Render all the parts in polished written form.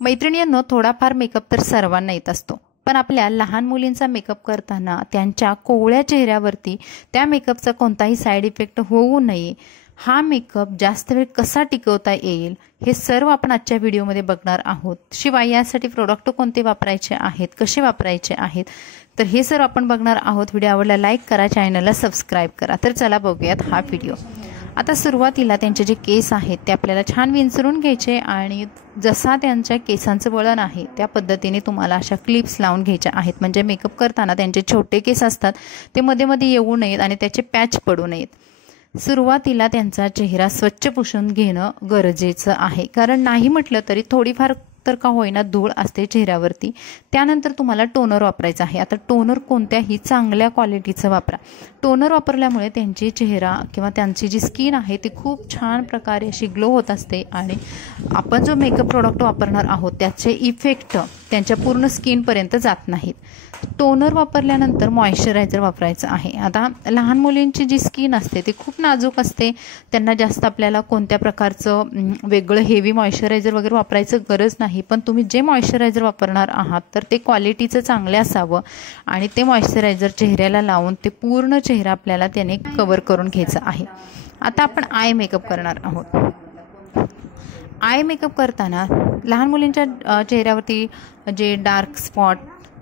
मैत्रिणींनो, थोडाफार मेकअप तर सर्वांना येत असतो, पण आपल्या लहान मुलींचा मेकअप करताना त्यांच्या कोवळ्या चेहऱ्यावरती त्या मेकअपचा कोणताही साईड इफेक्ट होऊ नये, हा मेकअप जास्त वेळ कसा टिकवता येईल हे सर्व आपण आजच्या व्हिडिओमध्ये बघणार आहोत। शिवाय यासाठी प्रोडक्ट कोणते वापरायचे आहेत, कसे वापरायचे आहेत, तर हे सर्व आपण बघणार आहोत। व्हिडिओ आवडला लाईक करा, चॅनलला सबस्क्राईब करा। तर चला बघूयात हा व्हिडिओ। आता सुरुवातीला त्यांचे जे केस आहेत ते आपल्याला छान विंचरून घ्यायचे आणि जसा त्यांच्या केसांचं वळण आहे त्या पद्धतीने तुम्हाला अशा क्लिप्स लावून घ्यायच्या आहेत। म्हणजे मेकअप करताना त्यांचे छोटे केस असतात ते मध्ये मध्ये येऊ नयेत आणि त्याचे पॅच पडू नयेत। सुरुवातीला त्यांचा चेहरा स्वच्छ पुसून घेणं गरजेचं आहे, कारण नाही म्हटलं तरी थोडीफार तर का होईना धूळ असते चेहऱ्यावरती। त्यानंतर तुम्हाला टोनर वापरायचा आहे। आता टोनर कोणत्याही चांगल्या क्वालिटीचं वापरा। टोनर वापरल्यामुळे त्यांची चेहरा किंवा त्यांची जी स्किन आहे ती खूप छान प्रकारे अशी ग्लो होत असते आणि आपण जो मेकअप प्रोडक्ट वापरणार आहोत त्याचे इफेक्ट त्यांच्या पूर्ण स्किनपर्यंत जात नाहीत। टोनर वापरल्यानंतर मॉइश्चरायझर वापरायचं आहे। आता लहान मुलींची जी स्किन असते ती खूप नाजूक असते, त्यांना जास्त आपल्याला कोणत्या प्रकारचं वेगळं हेवी मॉइश्चरायझर वगैरे वापरायचं गरज नाही, पण तुम्ही जे मॉइश्चरायझर वापरणार आहात तर ते क्वालिटीचं चांगले असावं आणि ते मॉइश्चरायझर चेहऱ्याला लावून ते पूर्ण चेहरा आपल्याला त्याने कव्हर करून घ्यायचा आहे। आता आपण आय मेकअप करणार आहोत। आय मेकअप करताना लहान मुलींच्या चेहऱ्यावरती जे डार्क स्पॉट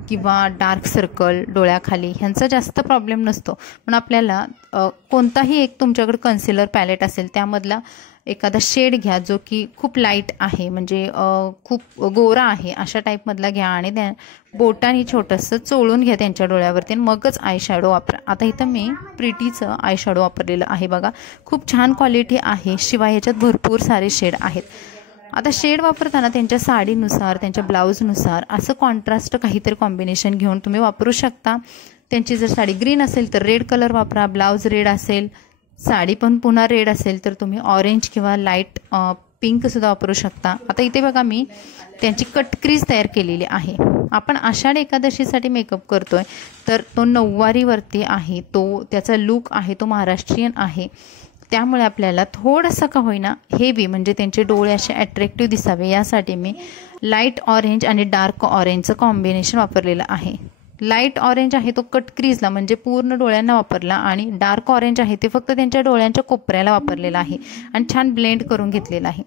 किंवा डार्क सर्कल डोळ्याखाली ह्यांचा जास्त प्रॉब्लेम नसतो, पण आपल्याला कोणताही एक तुमच्याकडे कन्सिलर पॅलेट असेल त्यामधला एखादा शेड घ्या जो की खूप लाईट आहे, म्हणजे खूप गोरा आहे, अशा टाईपमधला घ्या आणि त्या बोटाने छोटंसं चोळून घ्या त्यांच्या डोळ्यावरती आणि मगच आय शॅडो वापरा। आता इथं मी प्रिटीचं आय शॅडो वापरलेलं आहे बघा, खूप छान क्वालिटी आहे, शिवाय ह्याच्यात भरपूर सारे शेड आहेत। आता शेड वापरताना त्यांच्या साडीनुसार त्यांच्या ब्लाऊजनुसार असं कॉन्ट्रास्ट काहीतरी कॉम्बिनेशन घेऊन तुम्ही वापरू शकता। त्यांची जर साडी ग्रीन असेल तर रेड कलर वापरा, ब्लाऊज रेड असेल, साडी पण पुन्हा रेड असेल तर तुम्ही ऑरेंज किंवा लाईट पिंकसुद्धा वापरू शकता। आता इथे बघा मी त्यांची कटक्रीज तयार केलेली आहे। आपण आषाढ एकादशीसाठी मेकअप करतोय तर तो नऊवारीवरती आहे, तो त्याचा लुक आहे तो महाराष्ट्रीयन आहे, त्यामुळे आपल्याला थोडंसं का होईना हेवी म्हणजे त्यांचे डोळे असे अट्रॅक्टिव्ह दिसावे यासाठी मी लाईट ऑरेंज आणि डार्क ऑरेंजचं कॉम्बिनेशन वापरलेलं आहे। लाईट ऑरेंज आहे तो कट क्रीजला म्हणजे पूर्ण डोळ्यांना वापरला आणि डार्क ऑरेंज आहे ते फक्त त्यांच्या डोळ्यांच्या कोपऱ्याला वापरलेला आहे आणि छान ब्लेंड करून घेतलेला आहे।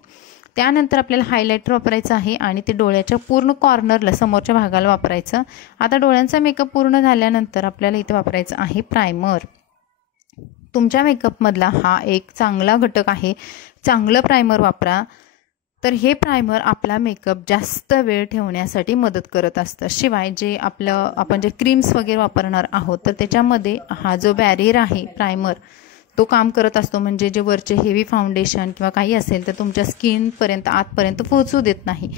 त्यानंतर आपल्याला हायलायटर वापरायचं आहे आणि ते डोळ्याच्या पूर्ण कॉर्नरला समोरच्या भागाला वापरायचं। आता डोळ्यांचा मेकअप पूर्ण झाल्यानंतर आपल्याला इथे वापरायचं आहे प्रायमर। तुमच्या मेकअपमधला हा एक चांगला घटक आहे, चांगलं प्रायमर वापरा। तर हे प्रायमर आपला मेकअप जास्त वेळ ठेवण्यासाठी मदत करत असतं। शिवाय जे आपण जे क्रीम्स वगैरे वापरणार आहोत तर त्याच्यामध्ये हा जो बॅरियर आहे प्रायमर तो काम करत असतो, म्हणजे जे वरचे हेवी फाउंडेशन किंवा काही असेल तर तुमच्या स्किनपर्यंत आतपर्यंत पोहोचू देत नाही,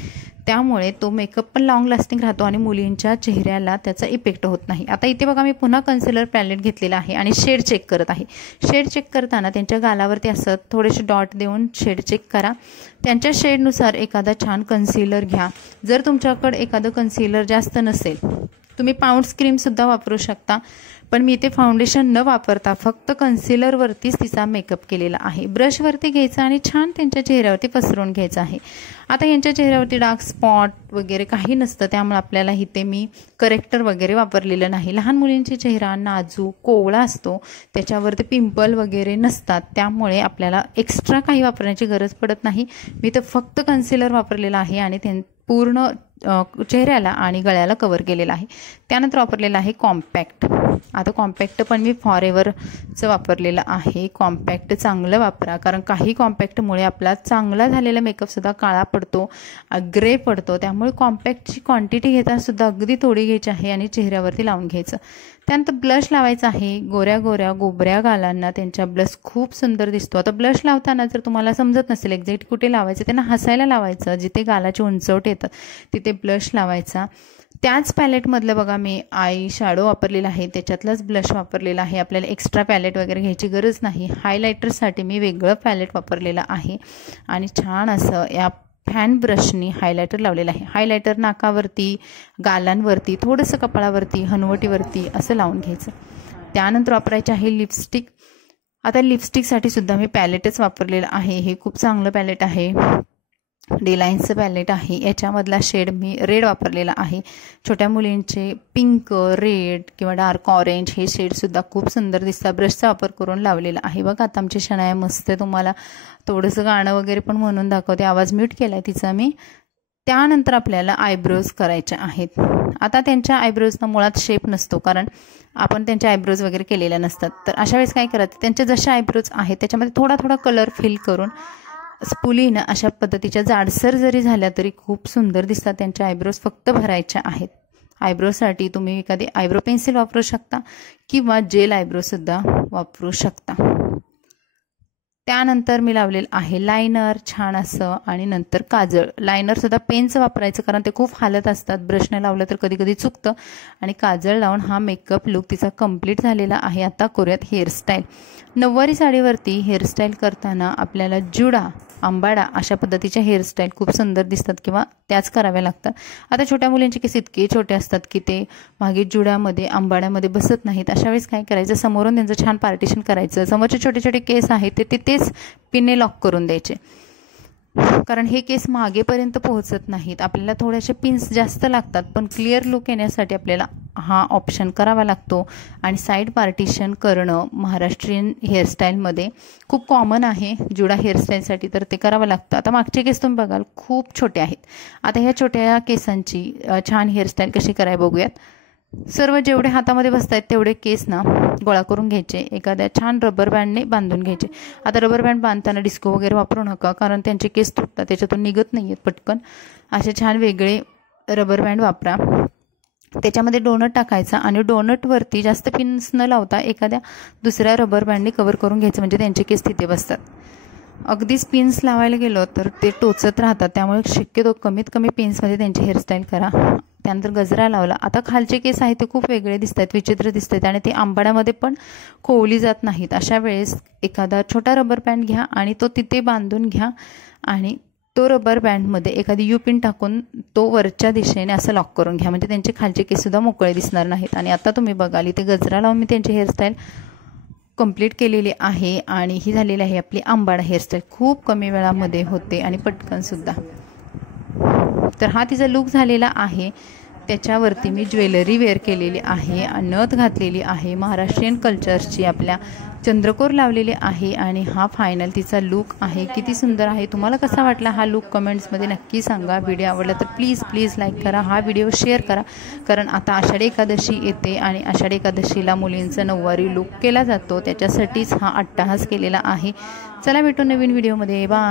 त्यामुळे तो मेकअप पण लॉंग लास्टिंग राहतो आणि मुलींच्या चेहऱ्याला त्याचा इफेक्ट होत नाही। आता इथे बघा मी पुन्हा कन्सिलर पॅलेट घेतलेला आहे आणि शेड चेक करत आहे। शेड चेक करताना त्यांच्या गालावरती असं थोडेसे डॉट देऊन शेड चेक करा। त्यांच्या शेडनुसार एखादा छान कन्सिलर घ्या। जर तुमच्याकडे एखादं कन्सिलर जास्त नसेल तुम्ही पाऊंड्स क्रीमसुद्धा वापरू शकता, पण मी इथे फाउंडेशन न वापरता फक्त कन्सिलरवरतीच तिचा मेकअप केलेला आहे। ब्रशवरती घ्यायचं आणि छान त्यांच्या चेहऱ्यावरती पसरवून घ्यायचं आहे। आता यांच्या चेहऱ्यावरती डार्क स्पॉट वगैरे काही नसतं, त्यामुळे आपल्याला इथे मी करेक्टर वगैरे वापरलेलं नाही। लहान मुलींची चेहरा नाजूक कोवळा असतो, त्याच्यावरती पिंपल वगैरे नसतात, त्यामुळे आपल्याला एक्स्ट्रा काही वापरण्याची गरज पडत नाही। मी तर फक्त कन्सिलर वापरलेलं आहे आणि पूर्ण चेहऱ्याला आणि गळ्याला कव्हर केलेला आहे। त्यानंतर वापरलेलं आहे कॉम्पॅक्ट। आता कॉम्पॅक्ट पण मी फॉरएव्हरचं वापरलेलं आहे। कॉम्पॅक्ट चांगलं वापरा, कारण काही कॉम्पॅक्टमुळे आपला चांगला झालेला मेकअपसुद्धा काळा पडतो, ग्रे पडतो, त्यामुळे कॉम्पॅक्टची क्वांटिटी घेताना सुद्धा अगदी थोडी घ्यायची आहे आणि चेहऱ्यावरती लावून घ्यायचं। त्यानंतर ब्लश लावायचा आहे। गोऱ्या गोऱ्या गोबऱ्या गालांना त्यांच्या ब्लश खूप सुंदर दिसतो। आता ब्लश लावताना जर तुम्हाला समजत नसेल एक्झॅक्ट कुठे लावायचं, त्यांना हसायला लावायचं, जिथे गालाची उंचवट येतं तिथे ब्लश लावायचा। त्याच पॅलेटमधलं बघा मी आय शॅडो वापरलेला आहे, त्याच्यातलाच ब्लश वापरलेला आहे। आपल्याला एक्स्ट्रा पॅलेट वगैरे घ्यायची गरज नाही। हायलायटरसाठी मी वेगळं पॅलेट वापरलेलं आहे आणि छान असं या फॅन ब्रशनी हायलायटर लावलेलं आहे। हायलायटर नाकावरती, गालांवरती, थोडंसं कपाळावरती, हनवटीवरती असं लावून घ्यायचं। त्यानंतर वापरायचे आहे लिपस्टिक। आता लिपस्टिकसाठी सुद्धा मी पॅलेटच वापरलेलं आहे, हे खूप चांगलं पॅलेट आहे। डिलायन्सचं पॅलेट आहे, याच्यामधला शेड मी रेड वापरलेला आहे. छोट्या मुलींचे पिंक, रेड किंवा डार्क ऑरेंज हे शेडसुद्धा खूप सुंदर दिसतात. ब्रशचा वापर करून लावलेला आहे. बघा आता आमची शनाया मस्त आहे. तुम्हाला थोडंसं गाणं वगैरे पण म्हणून दाखवते. आवाज म्यूट केला आहे तिचा मी. त्यानंतर आपल्याला आयब्रोज करायच्या आहेत. आता त्यांच्या आयब्रोजना मुळात शेप नसतो, कारण आपण त्यांच्या आयब्रोज वगैरे केलेल्या नसतात. तर अशा वेळेस काय करायचं, त्यांच्या जशा आयब्रोज आहेत त्याच्यामध्ये थोडा थोडा कलर फिल करून स्पुलीनं अशा पद्धतीच्या जाडसर जरी झाल्या तरी खूप सुंदर दिसतात त्यांच्या आयब्रोज. फक्त भरायच्या आहेत. आयब्रोसाठी तुम्ही एखादी आयब्रो पेन्सिल वापरू शकता किंवा जेल आयब्रोसुद्धा वापरू शकता. त्यानंतर मी लावलेलं आहे लायनर छान असं, आणि नंतर काजळ. लायनरसुद्धा पेनचं वापरायचं, कारण ते खूप हालत असतात. ब्रशने लावलं तर कधी कधी चुकतं. आणि काजळ लावून हा मेकअप लुक तिचा कंप्लीट झालेला आहे. आता करूयात हेअरस्टाईल. नऊवारी साडीवरती हेअरस्टाईल करताना आपल्याला जुडा, आंबाडा अशा पद्धतीच्या हेअरस्टाईल खूप सुंदर दिसतात किंवा त्याच कराव्या लागतात. आता छोट्या मुलींचे केस इतके छोटे असतात की ते मागे जुड्यामध्ये, आंबाड्यामध्ये बसत नाहीत. अशा वेळेस काय करायचं, समोरून त्यांचं छान पार्टिशन करायचं. समोरचे छोटे छोटे केस आहेत ते तिथेच पिनने लॉक करून द्यायचे, कारण हे केस मागेपर्यंत पोहोचत नाहीत. आपल्याला थोड्याशा पिन्स जास्त लागतात, पण क्लिअर लुक येण्यासाठी आपल्याला हा ऑप्शन करावा लागतो. आणि साईड पार्टिशन करणं महाराष्ट्रीयन हेअरस्टाईलमध्ये खूप कॉमन आहे जुडा हेअरस्टाईलसाठी, तर ते करावं लागतं. आता मागचे केस तुम्ही बघाल खूप छोटे आहेत. आता ह्या छोट्या केसांची छान हेअरस्टाईल कशी कराय बघूयात. सर्व जेवढे हातामध्ये बसत आहेत तेवढे केस ना गोळा करून घ्यायचे. एखाद्या छान रबर बँडने बांधून घ्यायचे. आता रबर बँड बांधताना डिस्को वगैरे वापरू नका, कारण त्यांचे केस तुटतात, त्याच्यातून निघत नाही आहेत पटकन. असे छान वेगळे रबर बँड वापरा. त्याच्यामध्ये डोनट टाकायचा आणि डोनटवरती जास्त पिन्स न लावता एखाद्या दुसऱ्या रबर बँडने कव्हर करून घ्यायचं, म्हणजे त्यांचे केस तिथे बसतात. अगदीच पिन्स लावायला गेलो तर ते टोचत राहतात, त्यामुळे शक्यतो कमीत कमी पिन्समध्ये त्यांची हेअरस्टाईल करा. त्यानंतर गजरा लावला. आता खालचे केस आहेत ते खूप वेगळे दिसत आहेत, विचित्र दिसत आहेत आणि ते आंबाड्यामध्ये पण खोवली जात नाहीत. अशा वेळेस एखादा छोटा रबर बँड घ्या आणि तो तिथे बांधून घ्या आणि तो रबर बँडमध्ये एखादी यू पिन टाकून तो वरच्या दिशेने असं लॉक करून घ्या, म्हणजे त्यांचे खालचे केससुद्धा मोकळे दिसणार नाहीत. आणि आता तुम्ही बघाल इथे गजरा लावून मी त्यांची हेअरस्टाईल कंप्लीट केलेली आहे. आणि ही झालेली आहे आपली आंबाडा हेअरस्टाईल. खूप कमी वेळामध्ये होते आणि पटकनसुद्धा. तर हा तिचा लुक झालेला आहे. त्याच्यावरती मी ज्वेलरी वेअर केलेली आहे, नथ घातलेली आहे, महाराष्ट्रीयन कल्चरची आपल्या चंद्रकोर लावलेली आहे. आणि हा फायनल तिचा लुक आहे. किती सुंदर आहे. तुम्हाला कसा वाटला हा लुक कमेंट्समध्ये नक्की सांगा. व्हिडिओ आवडला तर प्लीज लाईक करा, हा व्हिडिओ शेअर करा, कारण आता आषाढी एकादशी येते आणि आषाढी एकादशीला मुलींचा नऊवारी लुक केला जातो, त्याच्यासाठीच हा अट्टाहास केलेला आहे. चला भेटू नवीन व्हिडिओमध्ये. बाय.